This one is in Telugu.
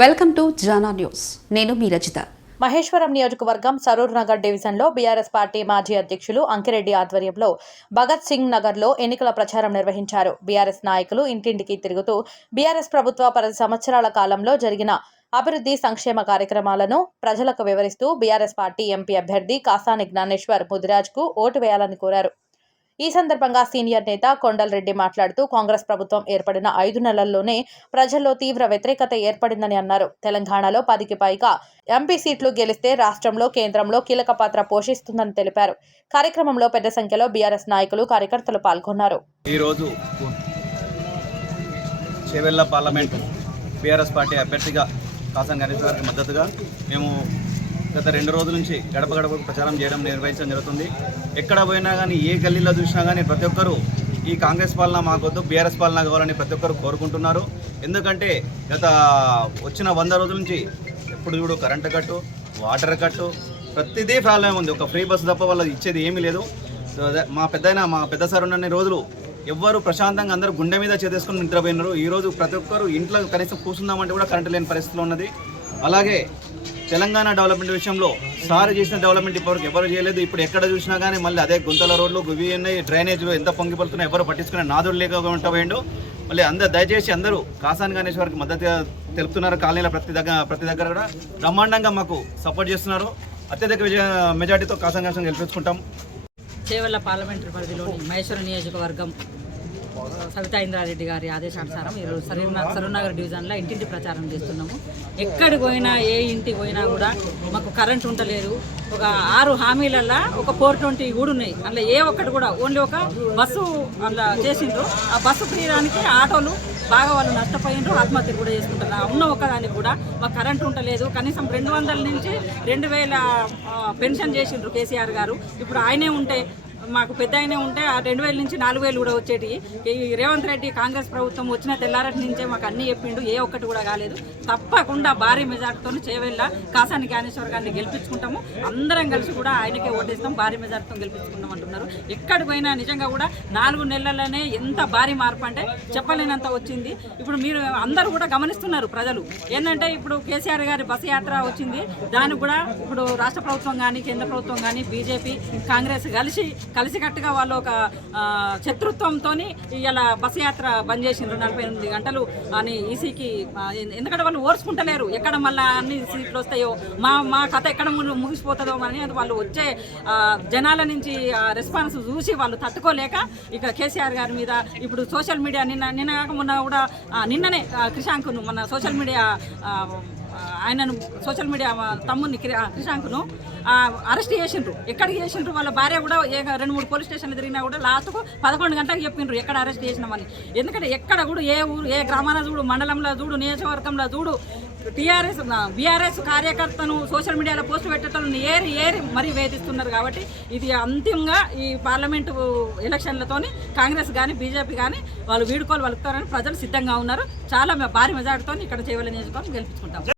వెల్కమ్ టు జానా న్యూస్ నేను మీ రచిత మహేశ్వరం నియోజకవర్గం సరూర్ నగర్ డివిజన్లో బీఆర్ఎస్ పార్టీ మాజీ అధ్యక్షులు అంకిరెడ్డి ఆధ్వర్యంలో భగత్ సింగ్ నగర్లో ఎన్నికల ప్రచారం నిర్వహించారు బీఆర్ఎస్ నాయకులు ఇంటింటికి తిరుగుతూ బీఆర్ఎస్ ప్రభుత్వ పది సంవత్సరాల కాలంలో జరిగిన అభివృద్ధి సంక్షేమ కార్యక్రమాలను ప్రజలకు వివరిస్తూ బీఆర్ఎస్ పార్టీ ఎంపీ అభ్యర్థి కాసాని జ్ఞానేశ్వర్ ముదిరాజ్కు ఓటు వేయాలని కోరారు ఈ సందర్భంగా సీనియర్ నేత కొండలరెడ్డి మాట్లాడుతూ కాంగ్రెస్ ప్రభుత్వం ఏర్పడిన ఐదు నెలల్లోనే ప్రజల్లో తీవ్ర వ్యతిరేకత ఏర్పడిందని అన్నారు తెలంగాణలో పదికి పైగా ఎంపీ సీట్లు గెలిస్తే రాష్ట్రంలో కేంద్రంలో కీలక పాత్ర పోషిస్తుందని తెలిపారు కార్యక్రమంలో పెద్ద సంఖ్యలో బీఆర్ఎస్ నాయకులు కార్యకర్తలు పాల్గొన్నారు చేవెళ్ళ బీఆర్ఎస్ పార్టీ అభ్యర్థిగా కాసన్ గణేష్ గారికి మద్దతుగా మేము గత రెండు రోజుల నుంచి గడప గడపకు ప్రచారం చేయడం నిర్వహించడం జరుగుతుంది ఎక్కడ పోయినా కానీ ఏ గల్లీలో చూసినా కానీ ప్రతి ఒక్కరూ ఈ కాంగ్రెస్ పాలన మాకొద్దు బీఆర్ఎస్ పాలన కావాలని ప్రతి ఒక్కరు కోరుకుంటున్నారు ఎందుకంటే గత వచ్చిన వంద రోజుల నుంచి ఎప్పుడు చూడు కరెంటు కట్టు వాటర్ కట్టు ప్రతిదీ ప్రాబ్లం ఉంది ఒక ఫ్రీ బస్సు తప్ప వాళ్ళు ఇచ్చేది ఏమీ లేదు మా పెద్దయిన మా పెద్ద సార్ ఉన్న రోజులు ఎవ్వరు ప్రశాంతంగా అందరూ గుండె మీద చేసుకుని నిద్రపోయినారు ఈరోజు ప్రతి ఒక్కరు ఇంట్లో కనీసం కూర్చుందామంటే కూడా కరెంటు లేని పరిస్థితిలో ఉన్నది అలాగే తెలంగాణ డెవలప్మెంట్ విషయంలో సార్ చేసిన డెవలప్మెంట్ ఇప్పటివరకు ఎవరు చేయలేదు ఇప్పుడు ఎక్కడ చూసినా కానీ మళ్ళీ అదే గుంతల రోడ్లు గువి ఉన్నాయి డ్రైనేజ్లు ఎంత పొంగిపడుతున్నాయి ఎవరు పట్టించుకునే నాదుడు లేక ఉంటాయండు మళ్ళీ అందరు దయచేసి అందరూ కాసాని గణేశ్వరికి మద్దతు తెలుపుతున్నారు కాలనీల ప్రతి దగ్గర ప్రతి దగ్గర కూడా బ్రహ్మాండంగా మాకు సపోర్ట్ చేస్తున్నారు అత్యధిక విజయ మెజార్టీతో కాసాని గణేశ్వరం గెలిపించుకుంటాం చేవల్ల పార్లమెంటరీ పరిధిలోని మహేశ్వర నియోజకవర్గం సవితా ఇంద్రారెడ్డి గారి ఆదేశానుసారం ఈరోజు సరూర్ సరూనగర్ డివిజన్లో ఇంటింటి ప్రచారం చేస్తున్నాము ఎక్కడికి పోయినా ఏ ఇంటికి పోయినా కూడా మాకు కరెంట్ ఉండలేదు ఒక ఆరు హామీలల్లా ఒక ఫోర్ ట్వంటీ కూడా ఉన్నాయి అందులో ఏ ఒక్కటి కూడా ఓన్లీ ఒక బస్సు అలా చేసిండ్రు ఆ బస్సు ఫ్రీయడానికి ఆటోలు బాగా వాళ్ళు నష్టపోయిండ్రు ఆత్మహత్యలు కూడా చేసుకుంటారు ఉన్న ఒకదానికి కూడా మాకు కరెంట్ ఉండలేదు కనీసం రెండు వందల నుంచి రెండు వేల పెన్షన్ చేసిండ్రు కేసీఆర్ గారు ఇప్పుడు ఆయనే ఉంటే మాకు పెద్ద అయినా ఉంటే రెండు వేల నుంచి నాలుగు వేలు కూడా వచ్చేటి ఈ రేవంత్ రెడ్డి కాంగ్రెస్ ప్రభుత్వం వచ్చిన తెల్లారటి నుంచే మాకు అన్ని చెప్పిండు ఏ ఒక్కటి కూడా కాలేదు తప్పకుండా భారీ మెజార్టీతో చేవెళ్ళ కాసాని జ్ఞానేశ్వర గారిని గెలిపించుకుంటాము అందరం కలిసి కూడా ఆయనకే ఓటేస్తాం భారీ మెజార్టీతో గెలిపించుకుంటాం అంటున్నారు ఎక్కడికి పోయినా నిజంగా కూడా నాలుగు నెలలనే ఎంత భారీ మార్పు అంటే చెప్పలేనంత వచ్చింది ఇప్పుడు మీరు అందరూ కూడా గమనిస్తున్నారు ప్రజలు ఏంటంటే ఇప్పుడు కేసీఆర్ గారి బస్ యాత్ర వచ్చింది దానికి కూడా ఇప్పుడు రాష్ట్ర ప్రభుత్వం కానీ కేంద్ర ప్రభుత్వం కానీ బీజేపీ కాంగ్రెస్ కలిసి కలిసికట్టుగా వాళ్ళు ఒక శత్రుత్వంతో ఇలా బస్ యాత్ర బంద్ చేసిండ్రు నలభై ఎనిమిది గంటలు అని ఈసీకి ఎందుకంటే వాళ్ళు ఓర్చుకుంటలేరు ఎక్కడ మళ్ళీ అన్ని సీట్లు వస్తాయో మా మా కథ ఎక్కడ ముగిసిపోతుందో అని వాళ్ళు వచ్చే జనాల నుంచి రెస్పాన్స్ చూసి వాళ్ళు తట్టుకోలేక ఇక కేసీఆర్ గారి మీద ఇప్పుడు సోషల్ మీడియా నిన్న నిన్న కాక మొన్న కూడా నిన్ననే కృషాంకును మన సోషల్ మీడియా ఆయనను సోషల్ మీడియా తమ్ముని క్రిషాంక్ను అరెస్ట్ చేసిండ్రు ఎక్కడికి చేసిండ్రు వాళ్ళ భార్య కూడా రెండు మూడు పోలీస్ స్టేషన్లు తిరిగినా కూడా లాస్ట్కు పదకొండు గంటలకు చెప్పిండ్రు ఎక్కడ అరెస్ట్ చేసినామని ఎందుకంటే ఎక్కడ కూడా ఏ ఊరు ఏ గ్రామాల చూడు మండలంలో చూడు నియోజకవర్గంలో చూడు టీఆర్ఎస్ బీఆర్ఎస్ కార్యకర్తను సోషల్ మీడియాలో పోస్ట్ పెట్టేటోళ్ళని ఏరి ఏరి మరీ వేధిస్తున్నారు కాబట్టి ఇది అంతిమంగా ఈ పార్లమెంటు ఎలక్షన్లతోని కాంగ్రెస్ కానీ బీజేపీ కానీ వాళ్ళు వీడుకోలు వలుపుతారని ప్రజలు సిద్ధంగా ఉన్నారు చాలా భారీ మెజార్టీతో ఇక్కడ చేయవలసిన నియోజకవర్గం గెలిపించుకుంటాం